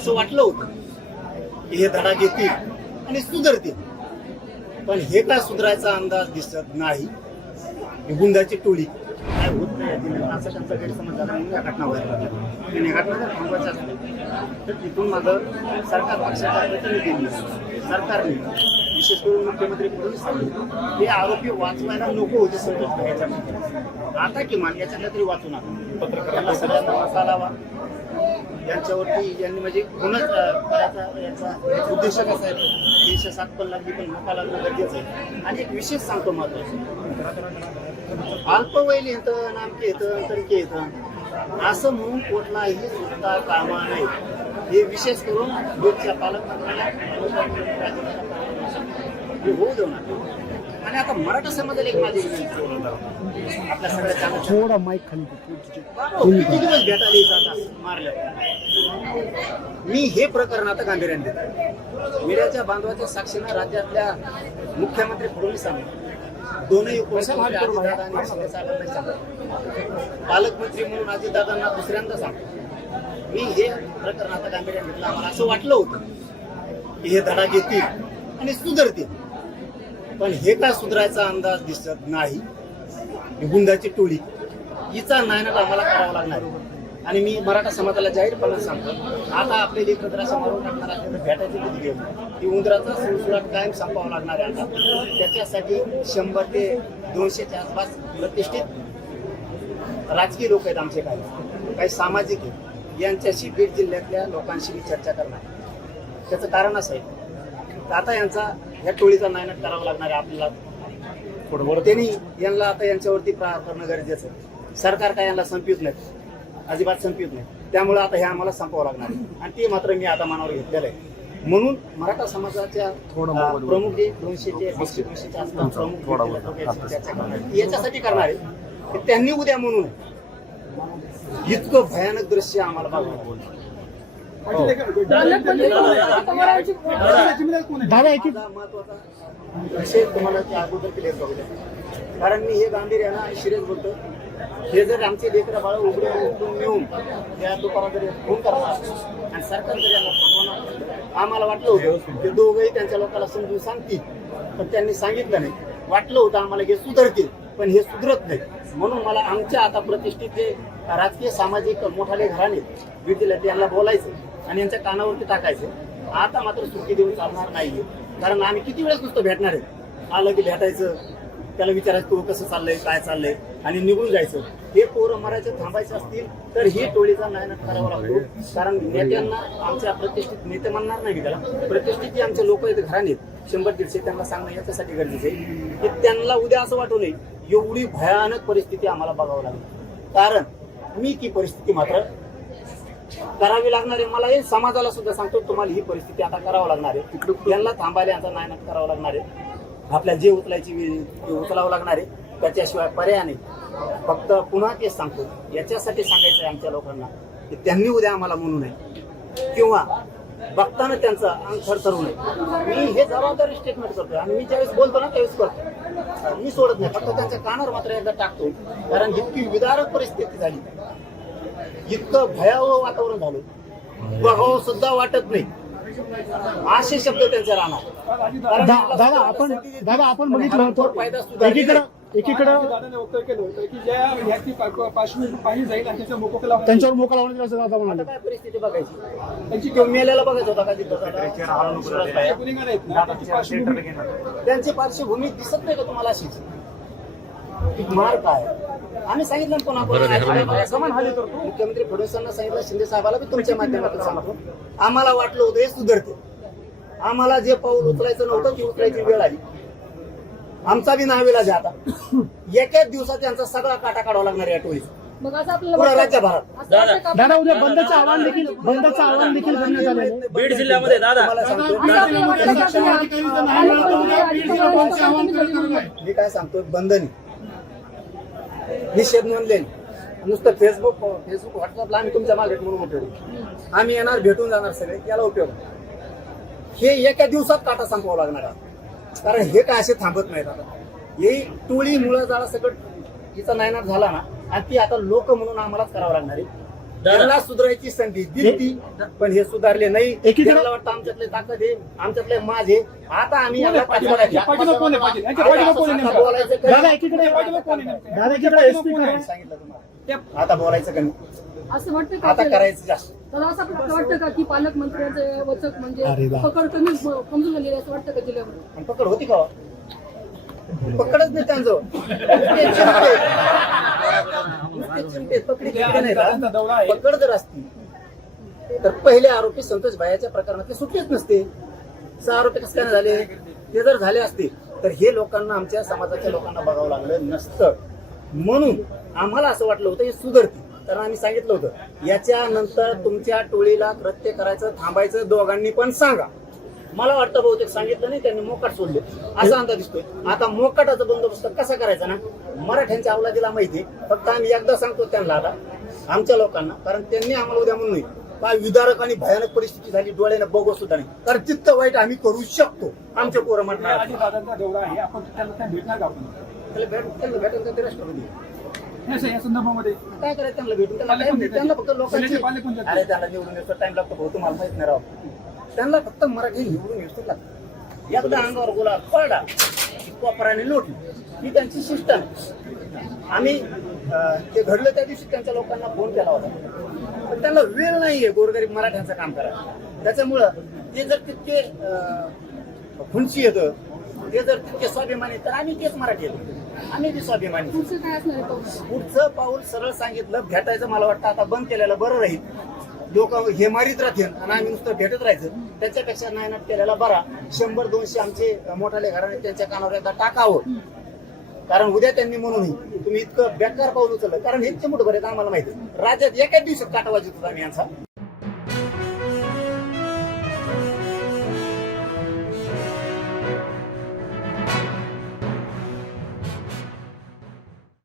असं वाटलं होतं. की हे धडा घेतील आणि सुधरतील. पण हे काय सुधारायचा अंदाज दिसत नाही? ही गुंडाची टोळी. काय होत नाही या असं त्यांचा गैरसमज झाला म्हणून या घटना व्हायला लागल्या. या घटना जर थांबवायच्या असतील तर तिथून माझं सरकार पक्षाच्या प्रतिनिधींनी सरकारने विशेष करून मुख्यमंत्री फडणवीस सांगितलं हे आरोपी वाचवायला नको होते संतोष याच्यामध्ये आता किमान याच्यातल्या तरी वाचू नका. पत्रकारांना सगळ्यांना मसा लावा. यांच्यावरती यांनी म्हणजे गुणच करायचा याचा उद्देश कसा आहे? देश सात पण लागली पण नका लागणं गरजेचं आहे. आणि एक विशेष सांगतो महत्वाचं. अल्पवयीन येतं नामके येतं तरीके येतं. असं म्हणून कुठलाही सुद्धा कामा नाही. हे विशेष करून लोकच्या पालकमंत्र्यांना होऊ देऊ नका. आणि आता मराठा समाजाला एक माझी. आपल्या सगळ्या थोडा माईक खाली कर. बाबा, किती दिवस भेटायला येतात मारल्या मी हे प्रकरण आता गांभीर्याने देतो. मीडियाच्या बांधवाच्या साक्षीनं राज्यातल्या मुख्यमंत्री फडणवीसांनी दोनही उपमुख्यमंत्री अजितदादा आणि सांगितलं पालकमंत्री म्हणून अजितदादांना दुसऱ्यांदा सांगतो मी हे प्रकरण आता गांभीर्याने घेतलं. आम्हाला असं वाटलं होतं की हे धडा घेतील आणि सुधारतील. पण हे काय सुधारायचा अंदाज दिसत नाही? गुंडाची टोळी. हिचा नायनाट आम्हाला करावा लागणार आणि मी मराठा समाजाला जाहीरपणे सांगतो आता आपले जे कचरा समारोह टाकणार असले तर भेटायचे कधी घेऊन ती उंदराचा सुळसुळाट कायम संपावा लागणार आहे आता. त्याच्यासाठी शंभर ते दोनशेच्या आसपास प्रतिष्ठित राजकीय लोक आहेत आमचे काही. काही सामाजिक आहेत. यांच्याशी बीड जिल्ह्यातल्या लोकांशी मी चर्चा करणार त्याचं कारण असं आहे आता यांचा या टोळीचा नायनाट करावा लागणार आहे आपल्याला. त्यांनी यांना आता यांच्यावरती प्रहार करणं गरजेचं आहे. सरकार काय यांना संपवित नाही. अजिबात संपवित नाही. त्यामुळे आता हे आम्हाला संपवावं लागणार आहे. आणि ते मात्र मी आता मनावर घेतलेलं आहे. म्हणून मराठा समाजाच्या प्रमुख जे दोनशेचे दोनशे दोनशेच्या आसपास प्रमुख. याच्यासाठी करणार आहे. की त्यांनी उद्या म्हणून इतकं भयानक दृश्य आम्हाला बघावं दादा एक तुम्हाला त्या अगोदर क्लिअर कारण मी हे गांभीर्यानं सिरियस बोलतो हे जर आमचे लेकरं बाळ उघडे नेऊन या दुकानात जर फोन करणार आणि सरकार जरी यांना थांबवणार आम्हाला वाटलं होतं ते दोघंही त्यांच्या लोकांना समजून सांगतील पण त्यांनी सांगितलं नाही. वाटलं होतं आम्हाला हे सुधरतील पण हे सुधरत नाही. म्हणून मला आमच्या आता प्रतिष्ठित जे राजकीय सामाजिक मोठाले घराणे बीड यांना बोलायचं आणि यांच्या कानावरती टाकायचं आता मात्र सुट्टी देऊन चालणार नाहीये. कारण आम्ही किती वेळेस नुसतं भेटणार आहे? आलं की भेटायचं त्याला विचारायचं तू कसं चाललंय काय चाललंय? आणि निघून जायचं. हे पोरं मरायचे थांबायचे असतील तर ही टोळीचा नायनाट करावा लागतो. कारण नेत्यांना आमच्या प्रतिष्ठित नेते म्हणणार नाही त्याला. प्रतिष्ठित जे आमचे लोक आहेत घराने शंभर दीडशे त्यांना सांगणं याच्यासाठी गरजेचं आहे. की त्यांना उद्या असं वाटू नये एवढी भयानक परिस्थिती आम्हाला बघावं लागेल. कारण मी ती परिस्थिती मात्र करावी लागणार आहे मला हे समाजाला सुद्धा सांगतो तुम्हाला ही परिस्थिती आता करावं लागणार आहे. त्यांना थांबायला यांचा नायनाट करावं लागणार आहे. आपल्या जे उचलायची वेळ उचलावं लागणार आहे. त्याच्याशिवाय पर्याय नाही. फक्त पुन्हा तेच सांगतो. याच्यासाठी सांगायचं आहे आमच्या लोकांना की त्यांनी उद्या आम्हाला म्हणू नये. किंवा बघताना त्यांचं अंग थरथरू नये. मी हे जबाबदारी स्टेटमेंट करतोय आणि मी ज्यावेळेस बोलतो ना त्यावेळेस करतो मी सोडत नाही फक्त त्यांच्या कानावर मात्र एकदा टाकतो. कारण इतकी विदारक परिस्थिती झाली. इतकं भयावह वातावरण झालं. बघावं सुद्धा वाटत नाही. असे शब्द त्यांचे राहणार. दादा आपण दादा आपण पण बघितलं एकीकडं एकीकडं. त्यांच्यावर मोका लावण्यात असं दादा आता म्हणाले. काय परिस्थिती बघायची? त्यांची मेल्याला बघायचं होता का तिथं? त्याची पार्श्वभूमी दिसत नाही का तुम्हाला अशीच? मार काय? आम्ही सांगितलं पुन्हा समान हाली करतो. मुख्यमंत्री फडणवीसांना सांगितलं शिंदे साहेबाला बी तुमच्या माध्यमातून सांगतो. आम्हाला वाटलं होतं हे सुधारते. आम्हाला जे पाऊल उचलायचं नव्हतं ती उचलायची वेळ आली. आमचा बी नावेला जे आता. एकाच दिवसात त्यांचा सगळा काटा काढावा लागणार या टोळीचा. मग असं आपल्याला पुरा वाटतं- राज्यभरात. असं वाटतं का- दादा उद्या बंदचं आव्हान देखील बंदचं आव्हान देखील करण्यात आलेलं आहे बीड जिल्ह्यामध्ये दादा. तुम्हाला सांगतो. असं आपल्याला वाटतं का? तुम्ही- मी काय सांगतो? बंधनी निषेध नोंदले. नुसतं फेसबुक फेसबुक व्हॉट्सअपला आम्ही तुमच्या मागे म्हणून उपयोग आम्ही येणार भेटून जाणार सगळे. याला उपयोग हे एका दिवसात काटा संपवावं लागणार आहे. कारण हे काय असे थांबत नाहीत आता. ही टोळी मुळे जाळा सगळं हिचा नायनाट झाला ना आणि ती आता लोक म्हणून आम्हालाच करावं लागणार आहे. त्यांना सुधारायची संधी दिली पण हे सुधारले नाही. एकीकडे- त्यांना वाटतं आमच्यातले ताकद आहे आमच्यातले माझे आता आम्ही? बोलायचं आता बोलायचं कमी असं वाटतं का आता आपल्याला? करायचं जास्त. तर असं आपल्याला वाटतं का की पालकमंत्र्यांचे वचक अरे म्हणजे वा. पकड कमी कमजोर झालेली आहे असं वाटतं का जिल्ह्यामध्ये? आणि पकड होती का? पकडच नाही त्यांचं. नुसते चिमटे. नुसते चिमटे, पकडी चिमटे नाही जर असती तर पहिले आरोपी संतोष भायाच्या प्रकरणात सुटलेच नसते. सहा आरोपी कसं काय नाही झाले? ते जर झाले असते तर हे लोकांना आमच्या समाजाच्या लोकांना बघावं लागलं नसतं. म्हणून आम्हाला असं वाटलं होतं हे सुधरती कारण आम्ही सांगितलं होतं. याच्यानंतर तुमच्या टोळीला कृत्य करायचं थांबायचं दोघांनी पण सांगा. मला वाटतं बहुतेक सांगितलं नाही त्यांनी मोकाट सोडले. असा अंदाज दिसतोय. आता मोकाटाचा बंदोबस्त कसा करायचा ना? मराठ्यांच्या अवलादीला माहिती फक्त आम्ही एकदा सांगतो त्यांना आता आमच्या लोकांना कारण त्यांनी आम्हाला उद्या म्हणून काय विदारक आणि भयानक परिस्थिती झाली डोळ्यानं बघू सुद्धा नाही. कारण तितकं वाईट आम्ही करू शकतो. आमच्या पोरं म्हणणार भेटणार का आपण? त्याला भेट त्यांना भेटायचं ते राष्ट्रपती नाही सर, या संदर्भामध्ये. काय करायचं? त्यांना भेटून त्याला पालक time कोण नाही. देतात? त्यांना फक्त लोकांची जिल्ह्याचे पालक कोण देतात? अरे त्यांना निवडून येतो टाइम लागतो भाऊ तुम्हाला माहीत नाही राव. त्यांना फक्त मराठी निवडून येतो लागतं एकदा अंगावर गुलाब पडला की कोपराने लोटली ही त्यांची सिस्टम आम्ही अं, ते घडलं त्या दिवशी त्यांच्या लोकांना फोन केला होता. पण त्यांना वेळ नाहीये गोरगरीब मराठ्यांचं काम करायला. त्याच्यामुळं ते जर तितके अं, खुनशी येतं ते जर तितके स्वाभिमानी तर आम्ही तेच मराठी आम्ही बी स्वाभिमानी पुढचं काय असणार आहे पाऊस पुढचं पाऊल सरळ सांगितलं भेटायचं मला वाटतं आता बंद केलेलं बरं राहील. लोक हे मारीत राहतील आणि आम्ही नुसतं भेटत राहायचं. त्याच्यापेक्षा नायनाट केलेला बरा. शंभर दोनशे आमचे मोठाले घराणे त्यांच्या कानावर एकदा टाकावं. कारण उद्या त्यांनी म्हणून तुम्ही इतकं बेकार पाऊल उचललं. कारण हे मोठं बरेच आम्हाला माहिती. राज्यात एकाच दिवसात काटा वाजत होता आम्ही यांचा.